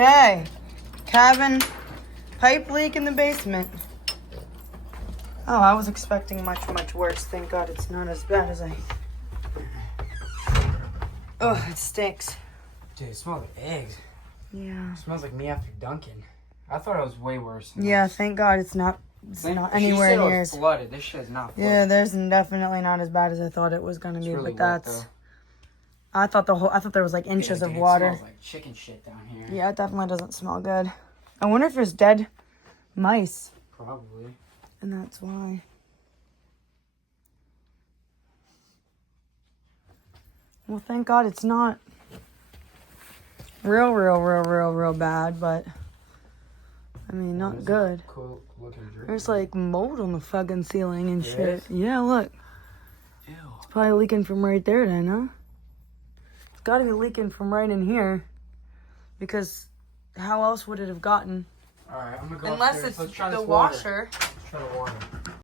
Okay. Cabin pipe leak in the basement. Oh, I was expecting much, much worse. Thank God it's not as bad as I... Oh, it stinks. Dude, it smells like eggs. Yeah. It smells like me after dunking. I thought it was way worse. Yeah, thank God it's not anywhere near She as... said it was flooded. This shit is not flooded. Yeah, there's definitely not as bad as I thought it was gonna be, really but that's... wet, I thought there was like inches of Dude, water. It smells like chicken shit down here. Yeah, it definitely doesn't smell good. I wonder if there's dead mice. Probably. And that's why. Well, thank God it's not real bad, but I mean, not good. Cool looking drink. There's like mold on the fucking ceiling and There shit. is? Yeah, look. Ew. It's probably leaking from right there then, huh? It's gotta be leaking from right in here. Because how else would it have gotten? Alright, I'm gonna go Unless upstairs. it's Let's try the this water. washer. Let's try the water.